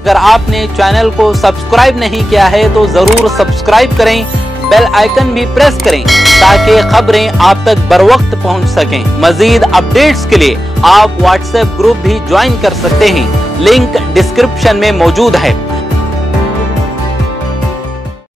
अगर आपने चैनल को सब्सक्राइब नहीं किया है तो जरूर सब्सक्राइब करें, बेल आइकन भी प्रेस करें ताकि खबरें आप तक बर वक्त पहुंच सकें। मजीद अपडेट्स के लिए आप व्हाट्सएप ग्रुप भी ज्वाइन कर सकते हैं, लिंक डिस्क्रिप्शन में मौजूद है।